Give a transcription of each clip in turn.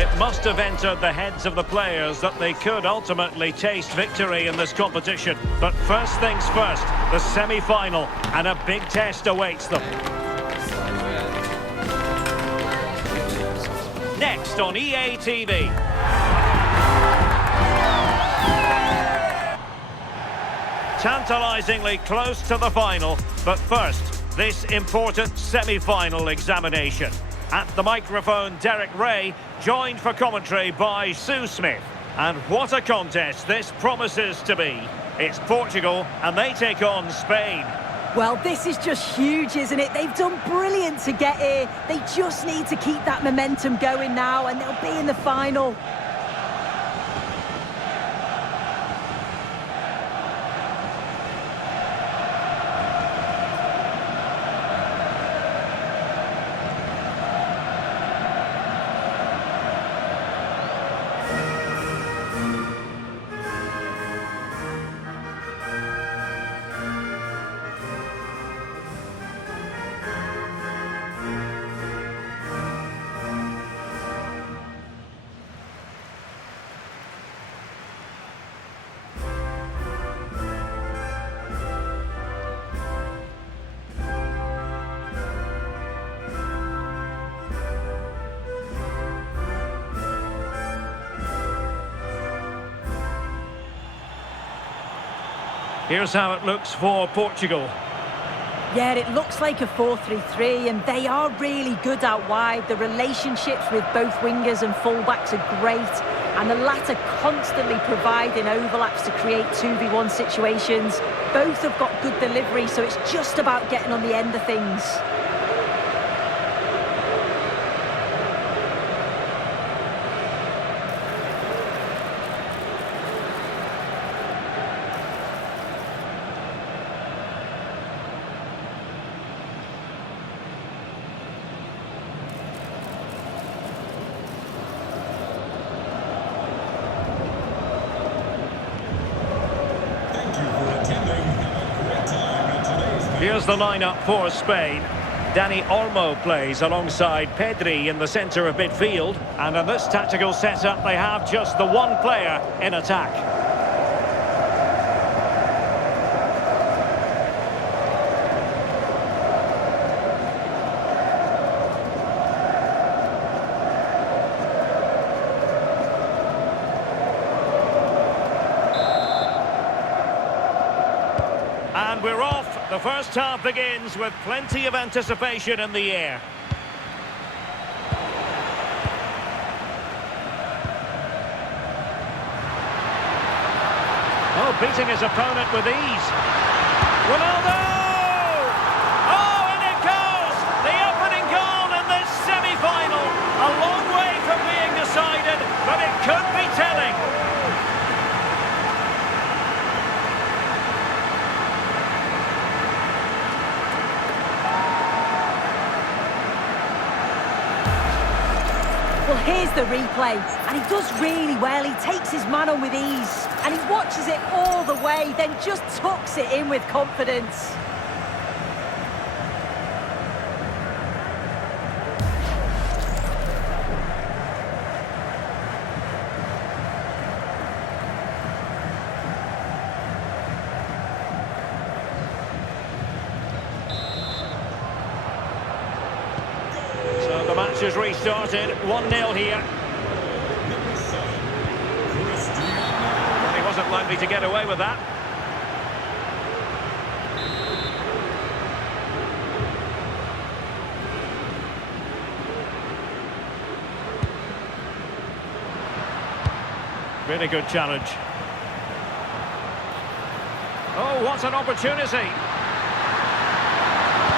It must have entered the heads of the players that they could ultimately taste victory in this competition. But first things first, the semi-final, and a big test awaits them. Next on EA TV. Tantalisingly close to the final, but first, this important semi-final examination. At the microphone, Derek Ray, joined for commentary by Sue Smith. And what a contest this promises to be. It's Portugal, and they take on Spain. Well, this is just huge, isn't it? They've done brilliant to get here. They just need to keep that momentum going now, and they'll be in the final. Here's how it looks for Portugal. Yeah, it looks like a 4-3-3, and they are really good out wide. The relationships with both wingers and fullbacks are great, and the latter constantly providing overlaps to create 2v1 situations. Both have got good delivery, so it's just about getting on the end of things. Here's the lineup for Spain. Dani Olmo plays alongside Pedri in the centre of midfield. And in this tactical setup, they have just the one player in attack. And we're off. The first half begins with plenty of anticipation in the air. Oh, beating his opponent with ease. Ronaldo! Oh, and it goes! The opening goal in this semi-final. A long way from being decided, but it could be telling. Well, here's the replay, and he does really well. He takes his man on with ease, and he watches it all the way, then just tucks it in with confidence. The match has restarted, 1-0 here. Well, he wasn't likely to get away with that. Really good challenge. Oh, what an opportunity!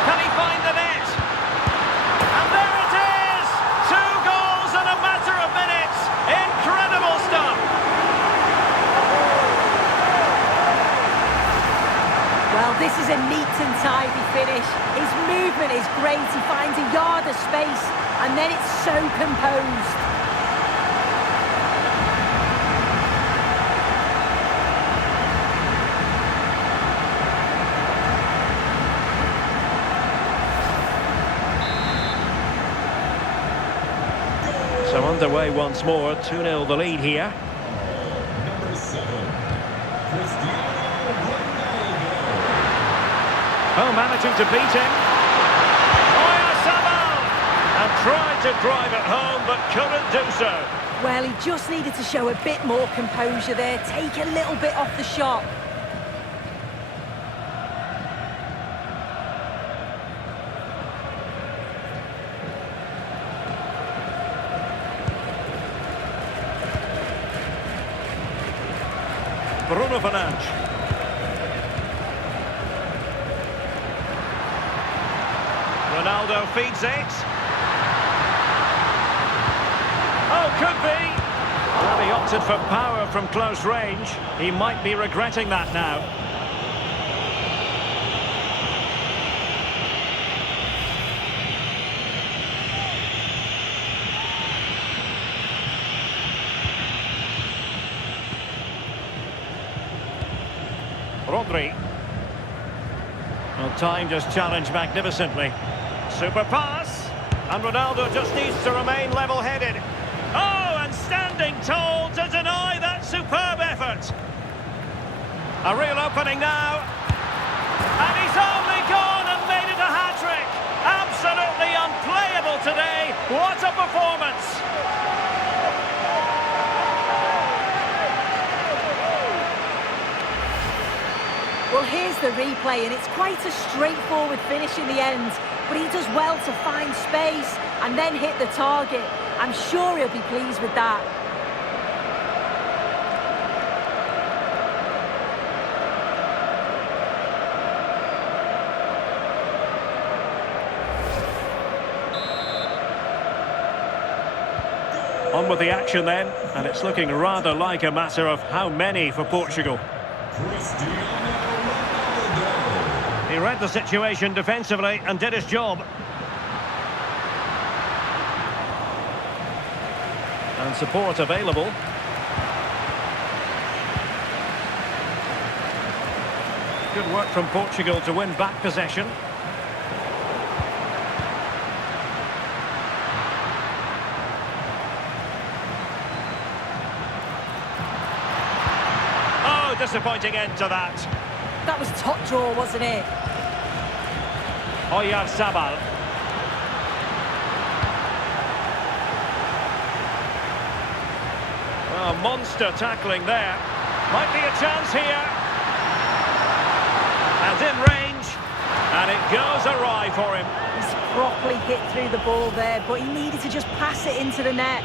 Can he find the net? And there it is! 2 goals in a matter of minutes! Incredible stuff! Well, this is a neat and tidy finish. His movement is great. He finds a yard of space, and then it's so composed. So underway once more, 2-0 the lead here. Oh, managing to beat him. And tried to drive it home, but couldn't do so. Well, he just needed to show a bit more composure there, take a little bit off the shot. Bruno Fernandes. Ronaldo feeds it. Oh, could be. Well, he opted for power from close range. He might be regretting that now. Rodri. Well, time just challenged magnificently. Super pass. And Ronaldo just needs to remain level-headed. Oh, and standing tall to deny that superb effort. A real opening now. And he's only gone and made it a hat-trick. Absolutely unplayable today. What a performance. Well, here's the replay, and it's quite a straightforward finish in the end. But he does well to find space and then hit the target. I'm sure he'll be pleased with that. On with the action then, and it's looking rather like a matter of how many for Portugal. He read the situation defensively and did his job. And support available. Good work from Portugal to win back possession. Oh, disappointing end to that. That was top draw, wasn't it? Oyarzabal. Oh, monster tackling there. Might be a chance here. And in range. And it goes awry for him. He's properly hit through the ball there, but he needed to just pass it into the net.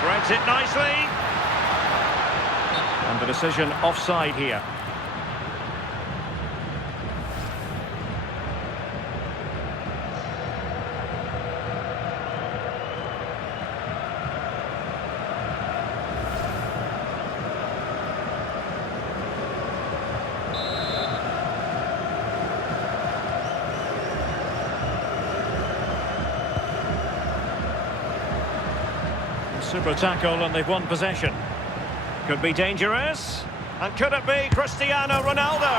Threads it nicely. And the decision offside here. Super tackle and they've won possession. Could be dangerous. And could it be Cristiano Ronaldo?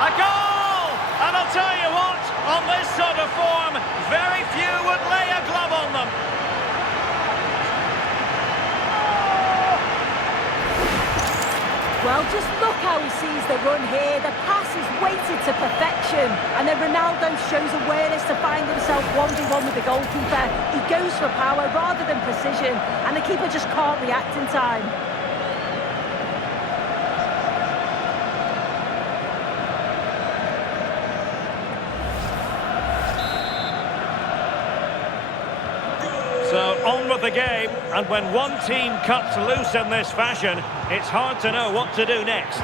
A goal! And I'll tell you what, on this sort of form, very few would lay a glove on them. Well, just look how he sees the run here. The pass is weighted to perfection. And then Ronaldo shows awareness to find himself 1v1 with the goalkeeper. He goes for power rather than precision. And the keeper just can't react in time. So on with the game, and when one team cuts loose in this fashion, it's hard to know what to do next.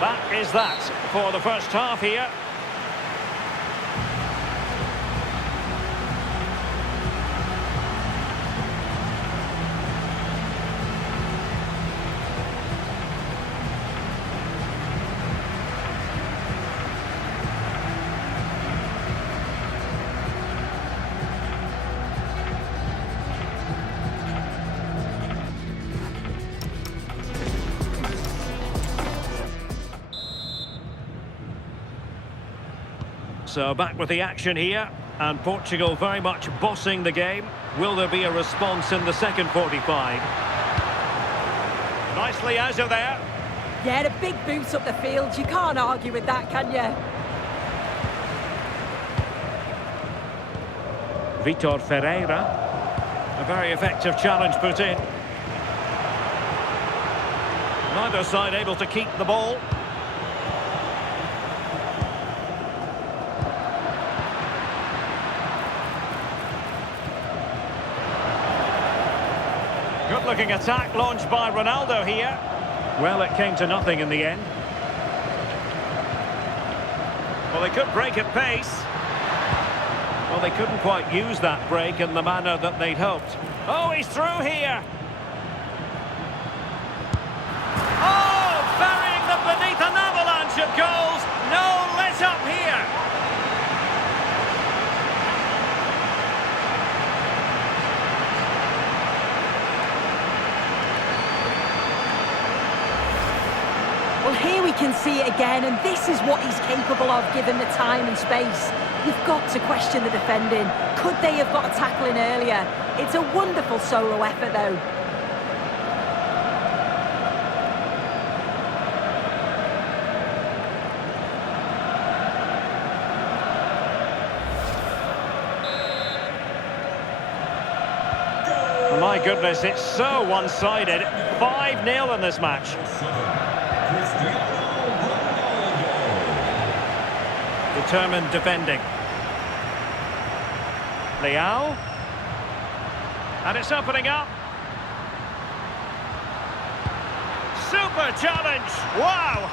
That is that for the first half here. So back with the action here, and Portugal very much bossing the game. Will there be a response in the second 45? Nicely out of there. Yeah, a big boot up the field. You can't argue with that, can you? Vitor Ferreira. A very effective challenge put in. Neither side able to keep the ball. Good-looking attack launched by Ronaldo here. Well, it came to nothing in the end. Well, they could break at pace. Well, they couldn't quite use that break in the manner that they'd hoped. Oh, he's through here. Oh, burying them beneath an avalanche of goals. No let-up here. Well, here we can see it again, and this is what he's capable of given the time and space. You've got to question the defending. Could they have got a tackle in earlier? It's a wonderful solo effort, though. Oh, my goodness, it's so one-sided. 5-0 in this match. Determined defending. Leao. And it's opening up. Super challenge. Wow.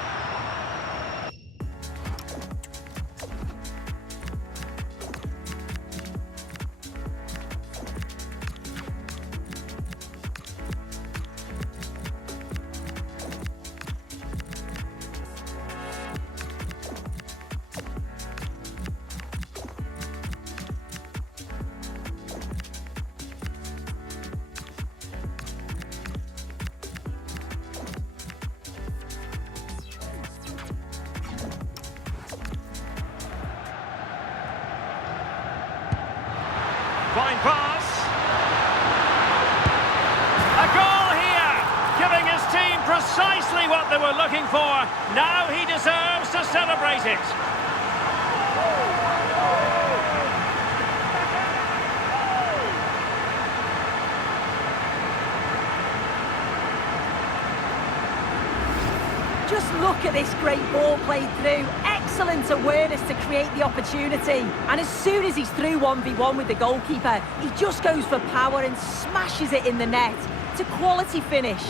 Fine pass. A goal here, giving his team precisely what they were looking for. Now he deserves to celebrate it. Just look at this great ball played through. Excellent awareness to create the opportunity. And as soon as he's through 1v1 with the goalkeeper, he just goes for power and smashes it in the net. It's a quality finish.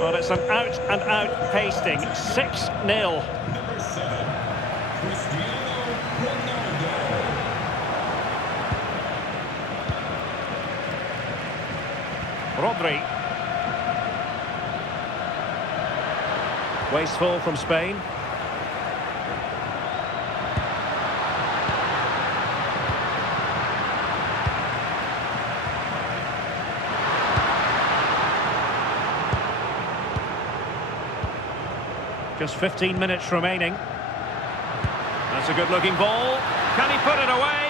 Well, it's an out-and-out pasting. 6-0. Rodri. Wasteful from Spain. Just 15 minutes remaining. That's a good-looking ball. Can he put it away?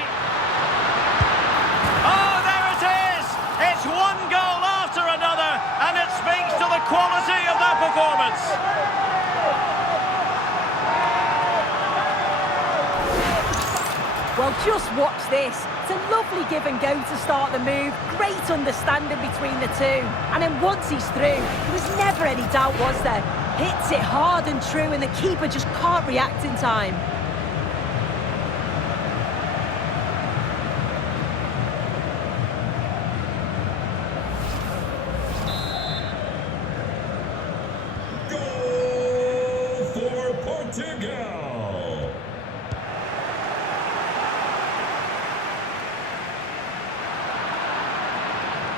Oh, there it is! It's one goal after another, and it speaks to the quality of their performance. Well, just watch this. It's a lovely give and go to start the move. Great understanding between the two. And then once he's through, there was never any doubt, was there? Hits it hard and true, and the keeper just can't react in time. Goal for Portugal!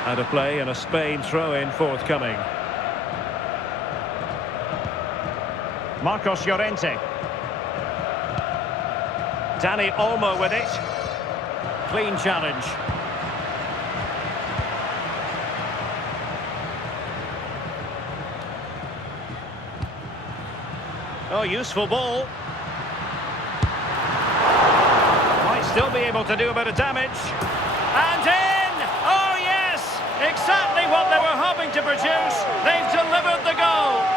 Out of play and a Spain throw-in forthcoming. Marcos Llorente. Danny Olmo with it. Clean challenge. Oh, useful ball. Might still be able to do a bit of damage. And in! Oh, yes! Exactly what they were hoping to produce. They've delivered the goal.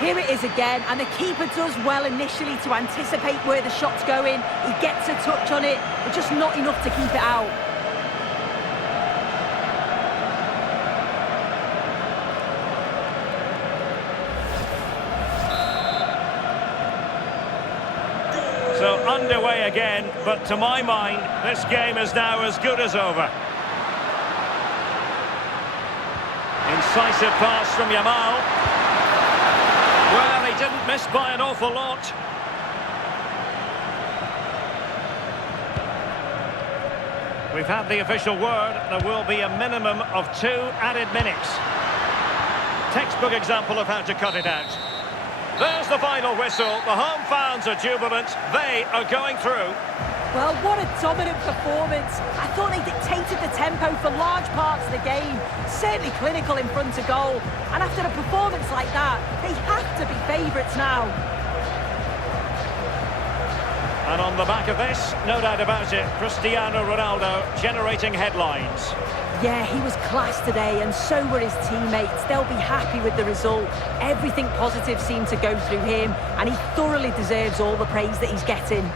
Here it is again, and the keeper does well initially to anticipate where the shot's going. He gets a touch on it, but just not enough to keep it out. So underway again, but to my mind, this game is now as good as over. Incisive pass from Yamal. Well, he didn't miss by an awful lot. We've had the official word. There will be a minimum of 2 added minutes. Textbook example of how to cut it out. There's the final whistle. The home fans are jubilant. They are going through. Well, what a dominant performance. I thought they dictated the tempo for large parts of the game. Certainly clinical in front of goal. And after a performance like that, they have to be favourites now. And on the back of this, no doubt about it, Cristiano Ronaldo generating headlines. Yeah, he was class today, and so were his teammates. They'll be happy with the result. Everything positive seemed to go through him, and he thoroughly deserves all the praise that he's getting.